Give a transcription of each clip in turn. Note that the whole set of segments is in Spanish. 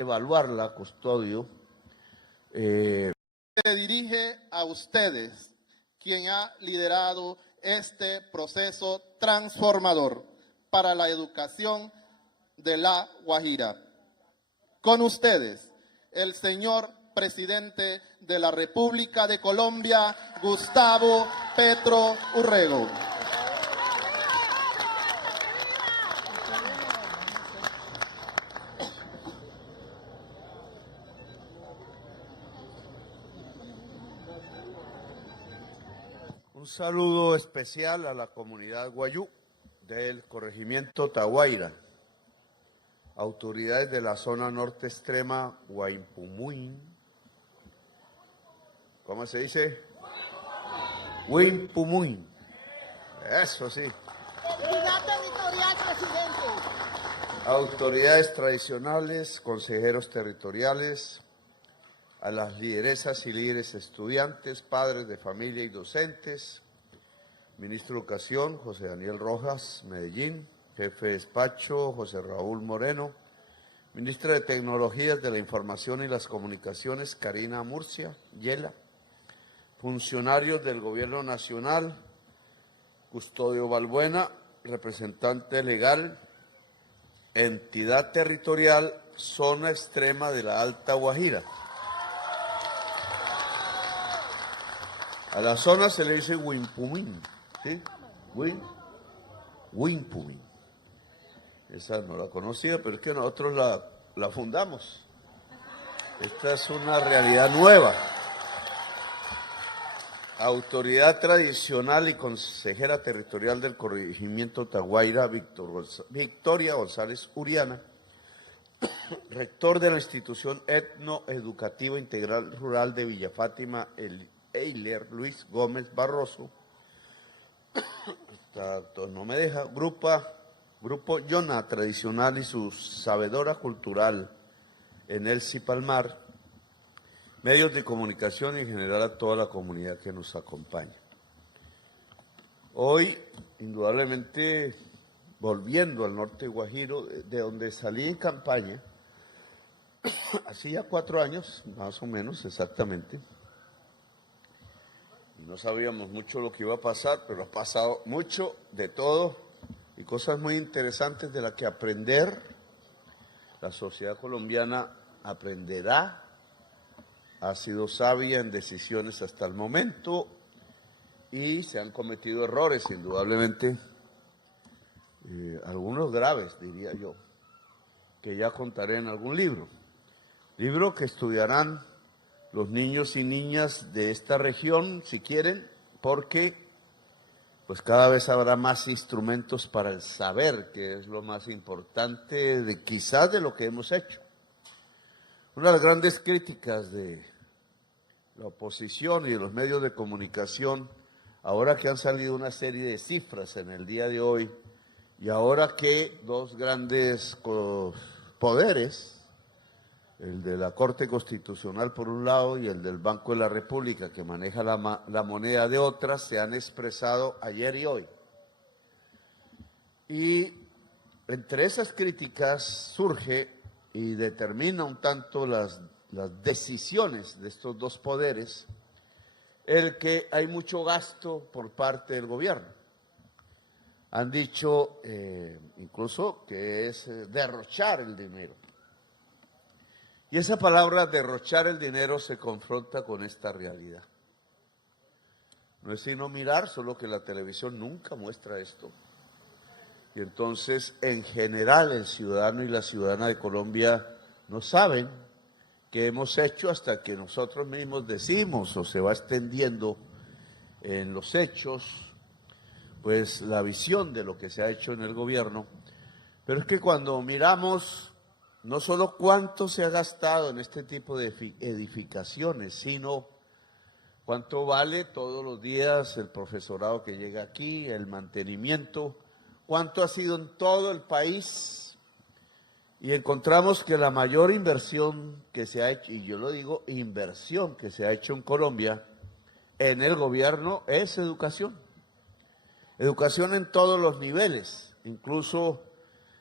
evaluarla, Custodio. Se dirige a ustedes, quien ha liderado este proceso transformador para la educación de La Guajira. Con ustedes, el señor presidente de la República de Colombia, Gustavo Petro Urrego. Un saludo especial a la comunidad guayú del corregimiento Taguaira, autoridades de la zona norte extrema Huaympumuy. ¿Cómo se dice? Huaympumuy. Eso sí. Entidad territorial, presidente. Autoridades tradicionales, consejeros territoriales, a las lideresas y líderes estudiantes, padres de familia y docentes, ministro de Educación, José Daniel Rojas, Medellín, jefe de despacho, José Raúl Moreno, ministra de Tecnologías de la Información y las Comunicaciones, Karina Murcia, Yela, funcionarios del Gobierno Nacional, Custodio Balbuena, representante legal, entidad territorial, zona extrema de la Alta Guajira. A la zona se le dice Huaympumuy, ¿sí? Huaympumuy. Esa no la conocía, pero es que nosotros la fundamos. Esta es una realidad nueva. Autoridad tradicional y consejera territorial del corregimiento Taguaira, Victoria González Uriana, rector de la institución etnoeducativa integral rural de Villa Fátima, el Eiler Luis Gómez Barroso, no me deja, Grupo Yona tradicional y su sabedora cultural en el Cipalmar, medios de comunicación y en general a toda la comunidad que nos acompaña. Hoy, indudablemente, volviendo al norte guajiro, de donde salí en campaña, hacía 4 años, más o menos, exactamente. No sabíamos mucho lo que iba a pasar, pero ha pasado mucho de todo y cosas muy interesantes de las que aprender. La sociedad colombiana aprenderá, ha sido sabia en decisiones hasta el momento y se han cometido errores, indudablemente, algunos graves, diría yo, que ya contaré en algún libro que estudiarán los niños y niñas de esta región, si quieren, porque pues cada vez habrá más instrumentos para el saber, que es lo más importante quizás de lo que hemos hecho. Una de las grandes críticas de la oposición y de los medios de comunicación, ahora que han salido una serie de cifras en el día de hoy, y ahora que 2 grandes poderes, el de la Corte Constitucional por un lado y el del Banco de la República, que maneja la moneda de otras, se han expresado ayer y hoy. Y entre esas críticas surge y determina un tanto las decisiones de estos 2 poderes, el que hay mucho gasto por parte del gobierno. Han dicho incluso que es derrochar el dinero. Y esa palabra, derrochar el dinero, se confronta con esta realidad. No es sino mirar, solo que la televisión nunca muestra esto. Y entonces, en general, el ciudadano y la ciudadana de Colombia no saben qué hemos hecho hasta que nosotros mismos decimos, o se va extendiendo en los hechos, pues la visión de lo que se ha hecho en el gobierno. Pero es que cuando miramos no solo cuánto se ha gastado en este tipo de edificaciones, sino cuánto vale todos los días el profesorado que llega aquí, el mantenimiento, cuánto ha sido en todo el país. Y encontramos que la mayor inversión que se ha hecho, y yo lo digo, inversión que se ha hecho en Colombia, en el gobierno, es educación. Educación en todos los niveles, incluso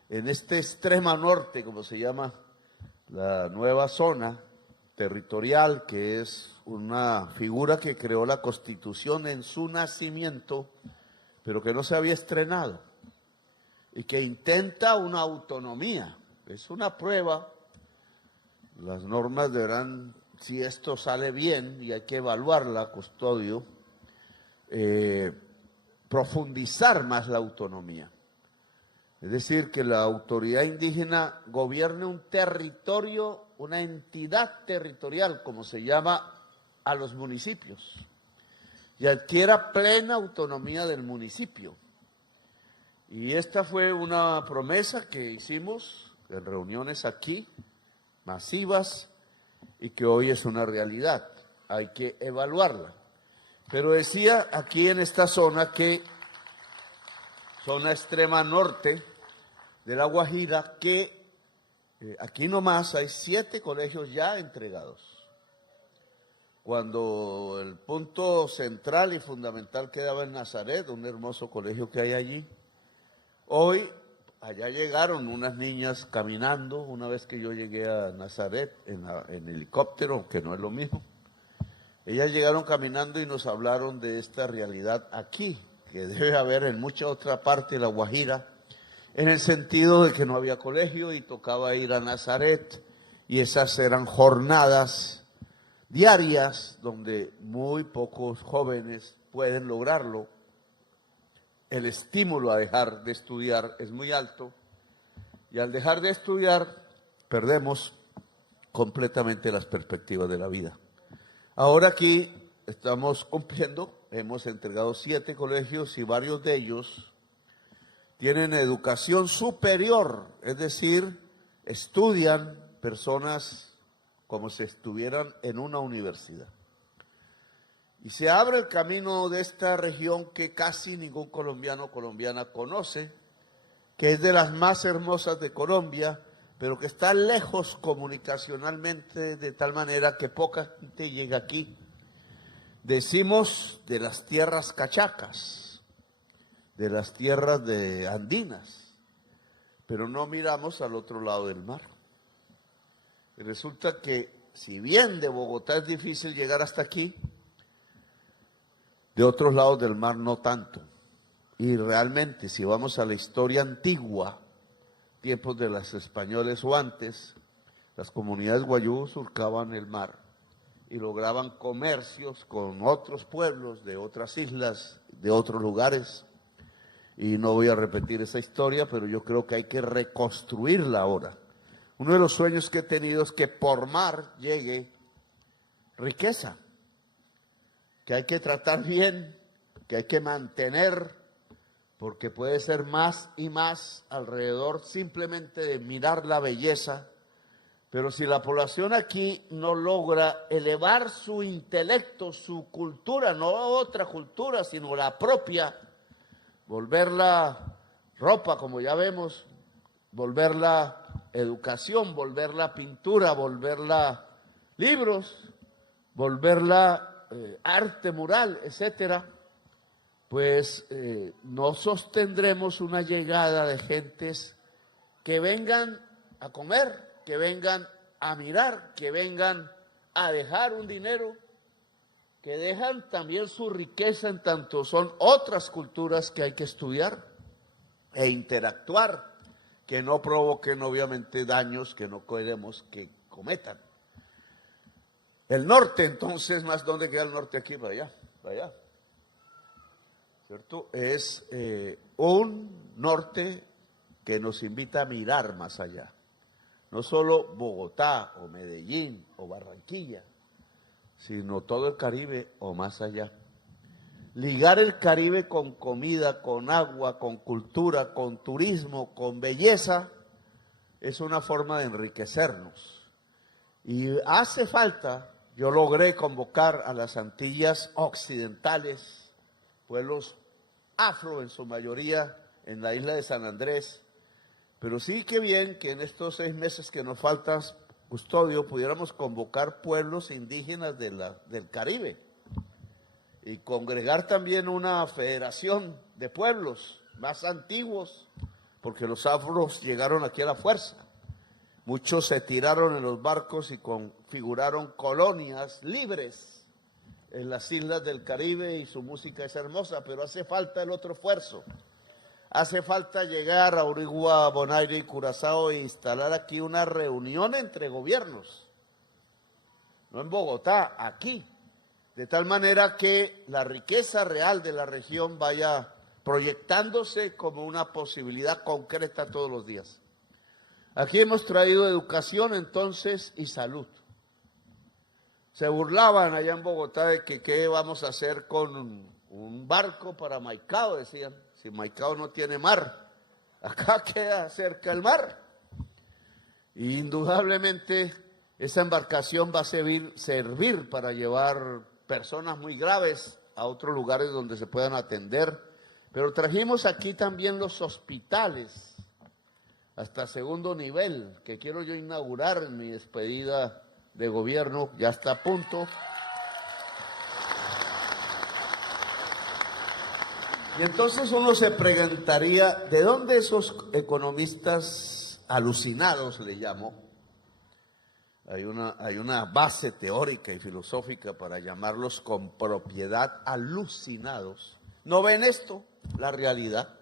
en este extrema norte, como se llama, la nueva zona territorial, que es una figura que creó la Constitución en su nacimiento, pero que no se había estrenado, y que intenta una autonomía. Es una prueba, las normas deberán, si esto sale bien, y hay que evaluarla, Custodio, profundizar más la autonomía. Es decir, que la autoridad indígena gobierne un territorio, una entidad territorial, como se llama a los municipios, y adquiera plena autonomía del municipio. Y esta fue una promesa que hicimos en reuniones aquí, masivas, y que hoy es una realidad. Hay que evaluarla. Pero decía aquí en esta zona que, zona extrema norte de La Guajira, que aquí nomás hay 7 colegios ya entregados, cuando el punto central y fundamental quedaba en Nazaret, un hermoso colegio que hay allí. Hoy allá llegaron unas niñas caminando, una vez que yo llegué a Nazaret en helicóptero, que no es lo mismo. Ellas llegaron caminando y nos hablaron de esta realidad aquí, que debe haber en mucha otra parte de La Guajira, en el sentido de que no había colegio y tocaba ir a Nazaret, y esas eran jornadas diarias donde muy pocos jóvenes pueden lograrlo. El estímulo a dejar de estudiar es muy alto, y al dejar de estudiar perdemos completamente las perspectivas de la vida. Ahora aquí estamos cumpliendo, hemos entregado 7 colegios y varios de ellos tienen educación superior, es decir, estudian personas como si estuvieran en una universidad. Y se abre el camino de esta región que casi ningún colombiano o colombiana conoce, que es de las más hermosas de Colombia, pero que está lejos comunicacionalmente de tal manera que poca gente llega aquí. Decimos de las tierras cachacas, de las tierras de andinas, pero no miramos al otro lado del mar. Y resulta que si bien de Bogotá es difícil llegar hasta aquí, de otros lados del mar no tanto. Y realmente si vamos a la historia antigua, tiempos de los españoles o antes, las comunidades guayú surcaban el mar y lograban comercios con otros pueblos de otras islas, de otros lugares. Y no voy a repetir esa historia, pero yo creo que hay que reconstruirla ahora. Uno de los sueños que he tenido es que por mar llegue riqueza, que hay que tratar bien, que hay que mantener, porque puede ser más y más alrededor simplemente de mirar la belleza, pero si la población aquí no logra elevar su intelecto, su cultura, no otra cultura, sino la propia, volverla ropa, como ya vemos, volverla educación, volverla pintura, volverla libros, volverla arte mural, etcétera, pues no sostendremos una llegada de gentes que vengan a comer, que vengan a mirar, que vengan a dejar un dinero, que dejan también su riqueza en tanto son otras culturas que hay que estudiar e interactuar, que no provoquen obviamente daños que no queremos que cometan. El norte, entonces, más dónde queda el norte aquí, para allá, para allá. ¿Cierto? Es un norte que nos invita a mirar más allá. No solo Bogotá o Medellín o Barranquilla, sino todo el Caribe o más allá. Ligar el Caribe con comida, con agua, con cultura, con turismo, con belleza, es una forma de enriquecernos. Y hace falta, yo logré convocar a las Antillas Occidentales, pueblos afro en su mayoría, en la isla de San Andrés, pero sí que bien que en estos 6 meses que nos faltan, Custodio, pudiéramos convocar pueblos indígenas del Caribe y congregar también una federación de pueblos más antiguos, porque los afros llegaron aquí a la fuerza. Muchos se tiraron en los barcos y configuraron colonias libres en las islas del Caribe y su música es hermosa, pero hace falta el otro esfuerzo. Hace falta llegar a Urigua, Bonaire y Curazao e instalar aquí una reunión entre gobiernos, no en Bogotá, aquí, de tal manera que la riqueza real de la región vaya proyectándose como una posibilidad concreta todos los días. Aquí hemos traído educación entonces y salud. Se burlaban allá en Bogotá de que qué vamos a hacer con un barco para Maicao, decían, si Maicao no tiene mar, acá queda cerca el mar. Y indudablemente esa embarcación va a servir para llevar personas muy graves a otros lugares donde se puedan atender, pero trajimos aquí también los hospitales hasta segundo nivel, que quiero yo inaugurar en mi despedida de gobierno, ya está a punto. Y entonces uno se preguntaría, ¿de dónde esos economistas alucinados, le llamo? Hay una base teórica y filosófica para llamarlos con propiedad alucinados. ¿No ven esto? La realidad.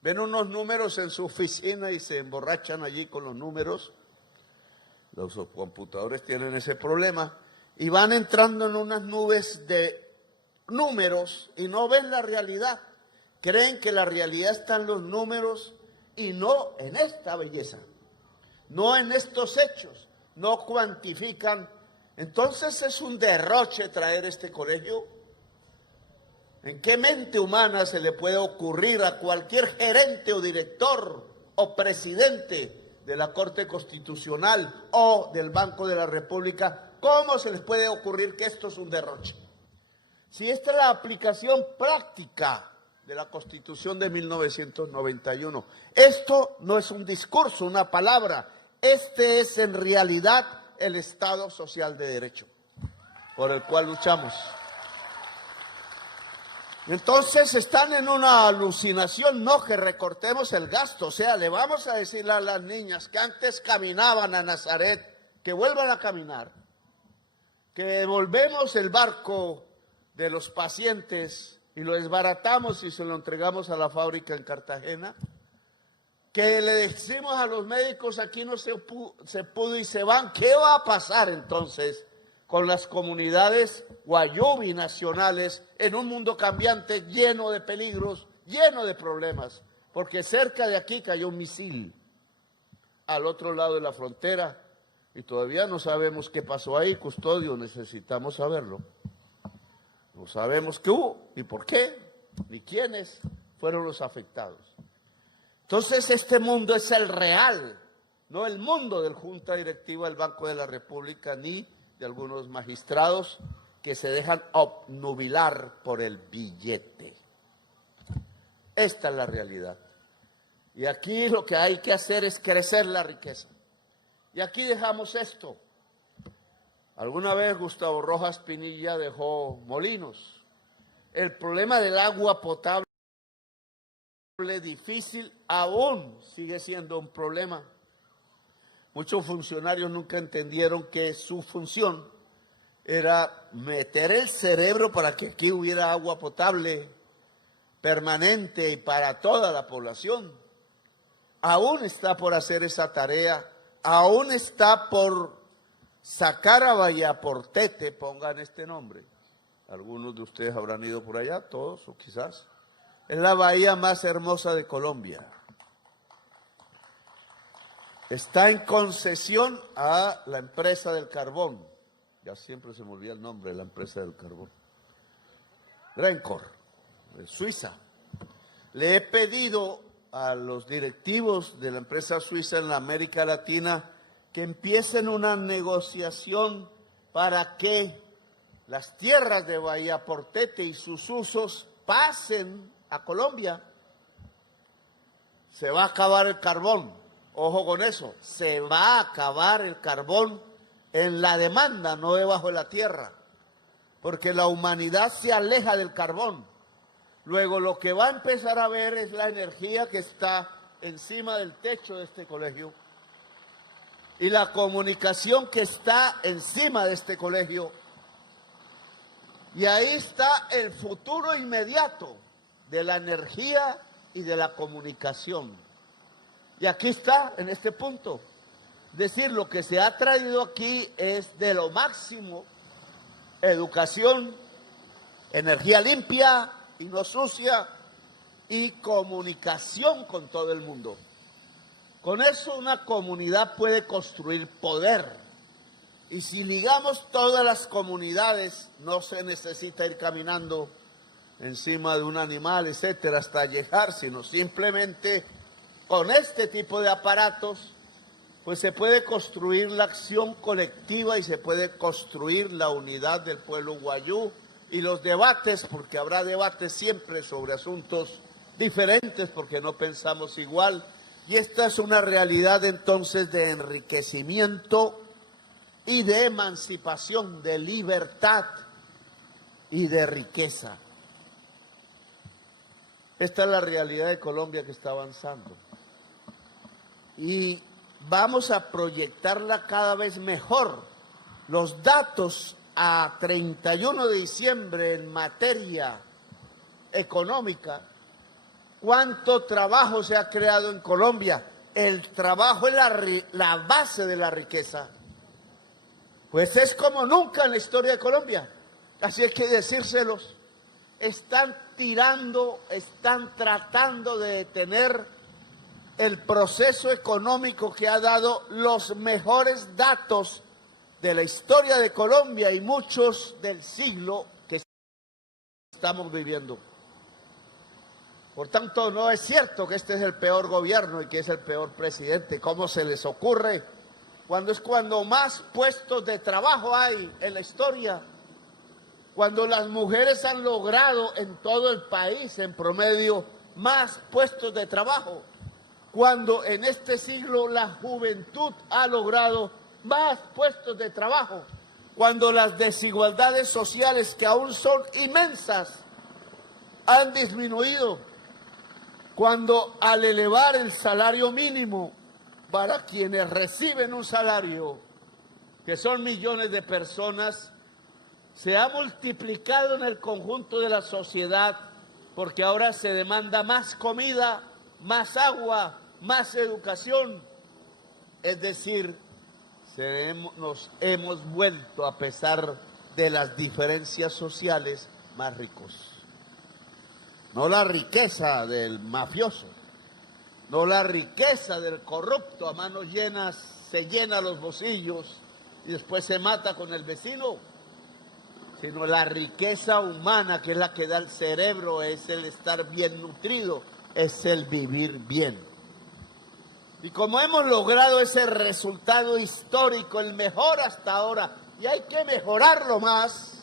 Ven unos números en su oficina y se emborrachan allí con los números. Los computadores tienen ese problema y van entrando en unas nubes de números y no ven la realidad. Creen que la realidad está en los números y no en esta belleza, no en estos hechos, no cuantifican. Entonces es un derroche traer este colegio. ¿En qué mente humana se le puede ocurrir a cualquier gerente o director o presidente de la Corte Constitucional o del Banco de la República, cómo se les puede ocurrir que esto es un derroche? Si esta es la aplicación práctica de la Constitución de 1991, esto no es un discurso, una palabra, este es en realidad el Estado Social de Derecho por el cual luchamos. Entonces están en una alucinación, no que recortemos el gasto, o sea, le vamos a decirle a las niñas que antes caminaban a Nazaret, que vuelvan a caminar, que devolvemos el barco de los pacientes y lo desbaratamos y se lo entregamos a la fábrica en Cartagena, que le decimos a los médicos aquí no se pudo y se van. ¿Qué va a pasar entonces con las comunidades guayú nacionales en un mundo cambiante lleno de peligros, lleno de problemas? Porque cerca de aquí cayó un misil al otro lado de la frontera y todavía no sabemos qué pasó ahí, custodio, necesitamos saberlo. No sabemos qué hubo, ni por qué, ni quiénes fueron los afectados. Entonces este mundo es el real, no el mundo del Junta Directiva del Banco de la República, ni de algunos magistrados que se dejan obnubilar por el billete. Esta es la realidad. Y aquí lo que hay que hacer es crecer la riqueza. Y aquí dejamos esto. Alguna vez Gustavo Rojas Pinilla dejó molinos. El problema del agua potable difícil aún sigue siendo un problema. Muchos funcionarios nunca entendieron que su función era meter el cerebro para que aquí hubiera agua potable permanente y para toda la población. Aún está por hacer esa tarea, aún está por sacar a Vallaportete, pongan este nombre. Algunos de ustedes habrán ido por allá, todos o quizás. Es la bahía más hermosa de Colombia. Está en concesión a la empresa del carbón. Ya siempre se me olvida el nombre de la empresa del carbón. Glencore, de Suiza. Le he pedido a los directivos de la empresa suiza en la América Latina que empiecen una negociación para que las tierras de Vallaportete y sus usos pasen a Colombia. Se va a acabar el carbón, ojo con eso, se va a acabar el carbón en la demanda, no debajo de la tierra, porque la humanidad se aleja del carbón. Luego lo que va a empezar a ver es la energía que está encima del techo de este colegio. y la comunicación que está encima de este colegio. Y ahí está el futuro inmediato de la energía y de la comunicación. Y aquí está, en este punto. Es decir, lo que se ha traído aquí es de lo máximo: educación, energía limpia y no sucia, y comunicación con todo el mundo. Con eso una comunidad puede construir poder. Y si ligamos todas las comunidades, no se necesita ir caminando encima de un animal, etcétera, hasta llegar, sino simplemente con este tipo de aparatos, pues se puede construir la acción colectiva y se puede construir la unidad del pueblo guayú y los debates, porque habrá debates siempre sobre asuntos diferentes, porque no pensamos igual. Y esta es una realidad entonces de enriquecimiento y de emancipación, de libertad y de riqueza. Esta es la realidad de Colombia que está avanzando. Y vamos a proyectarla cada vez mejor. Los datos a 31 de diciembre en materia económica, ¿cuánto trabajo se ha creado en Colombia? El trabajo es la base de la riqueza. Pues es como nunca en la historia de Colombia. Así hay que decírselos. Están tratando de detener el proceso económico que ha dado los mejores datos de la historia de Colombia y muchos del siglo que estamos viviendo. Por tanto, no es cierto que este es el peor gobierno y que es el peor presidente. ¿Cómo se les ocurre? Cuando más puestos de trabajo hay en la historia, cuando las mujeres han logrado en todo el país, en promedio, más puestos de trabajo, cuando en este siglo la juventud ha logrado más puestos de trabajo, cuando las desigualdades sociales, que aún son inmensas, han disminuido, cuando al elevar el salario mínimo para quienes reciben un salario, que son millones de personas, se ha multiplicado en el conjunto de la sociedad, porque ahora se demanda más comida, más agua, más educación. Es decir, nos hemos vuelto, a pesar de las diferencias sociales, más ricos. No la riqueza del mafioso, no la riqueza del corrupto, a manos llenas se llena los bolsillos y después se mata con el vecino, sino la riqueza humana, que es la que da el cerebro, es el estar bien nutrido, es el vivir bien. Y como hemos logrado ese resultado histórico, el mejor hasta ahora, y hay que mejorarlo más,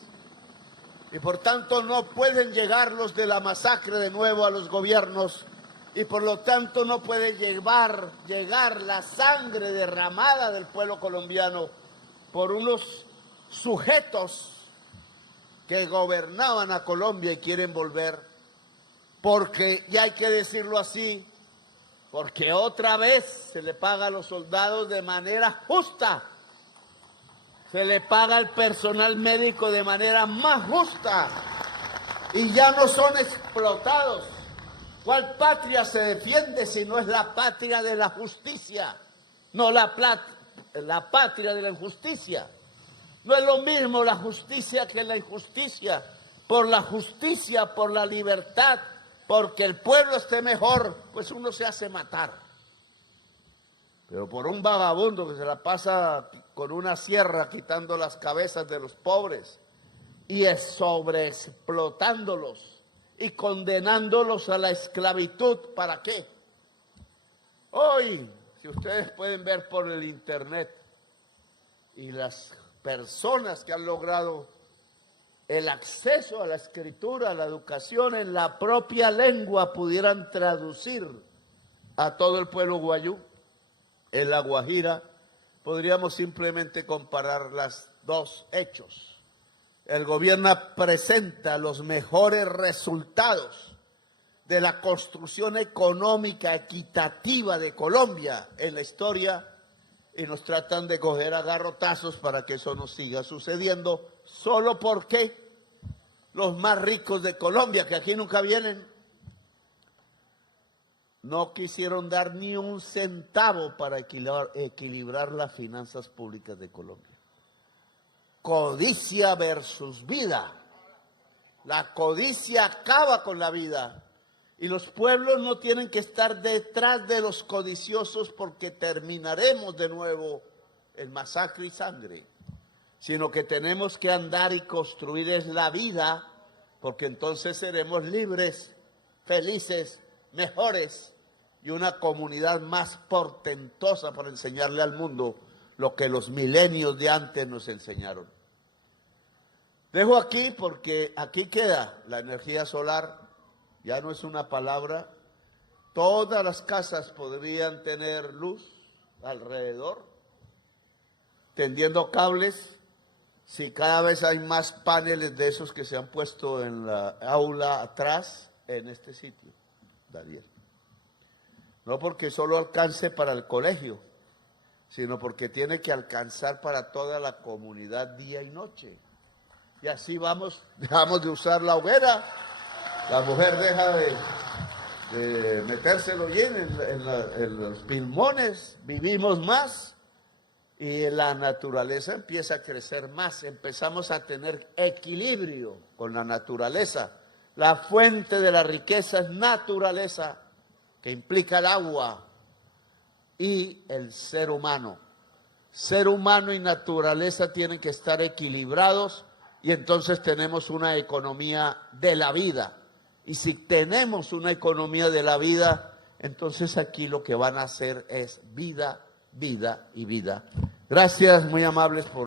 y por tanto no pueden llegar los de la masacre de nuevo a los gobiernos, y por lo tanto no puede llegar la sangre derramada del pueblo colombiano por unos sujetos que gobernaban a Colombia y quieren volver, porque, y hay que decirlo así, porque otra vez se le paga a los soldados de manera justa, se le paga al personal médico de manera más justa y ya no son explotados. ¿Cuál patria se defiende si no es la patria de la justicia? No la patria de la injusticia. No es lo mismo la justicia que la injusticia. Por la justicia, por la libertad, porque el pueblo esté mejor, pues uno se hace matar. Pero por un vagabundo que se la pasa con una sierra quitando las cabezas de los pobres y sobreexplotándolos y condenándolos a la esclavitud, ¿para qué? Hoy, si ustedes pueden ver por el internet, y las personas que han logrado el acceso a la escritura, a la educación en la propia lengua, pudieran traducir a todo el pueblo guayú. En La Guajira podríamos simplemente comparar los dos hechos. El gobierno presenta los mejores resultados de la construcción económica equitativa de Colombia en la historia, y nos tratan de coger a garrotazos para que eso no siga sucediendo, solo porque los más ricos de Colombia, que aquí nunca vienen, no quisieron dar ni un centavo para equilibrar las finanzas públicas de Colombia. Codicia versus vida. La codicia acaba con la vida. Y los pueblos no tienen que estar detrás de los codiciosos porque terminaremos de nuevo en masacre y sangre. Sino que tenemos que andar y construir es la vida, porque entonces seremos libres, felices, mejores y una comunidad más portentosa para enseñarle al mundo lo que los milenios de antes nos enseñaron. Dejo aquí porque aquí queda la energía solar, ya no es una palabra. Todas las casas podrían tener luz alrededor, tendiendo cables, si cada vez hay más paneles de esos que se han puesto en la aula atrás, en este sitio, Daniel. No porque solo alcance para el colegio, sino porque tiene que alcanzar para toda la comunidad día y noche. Y así dejamos de usar la hoguera, la mujer deja de metérselo bien en los pulmones, vivimos más y la naturaleza empieza a crecer más, empezamos a tener equilibrio con la naturaleza. La fuente de la riqueza es naturaleza, que implica el agua y el ser humano. Ser humano y naturaleza tienen que estar equilibrados y entonces tenemos una economía de la vida. Y si tenemos una economía de la vida, entonces aquí lo que van a hacer es vida, vida y vida. Gracias, muy amables por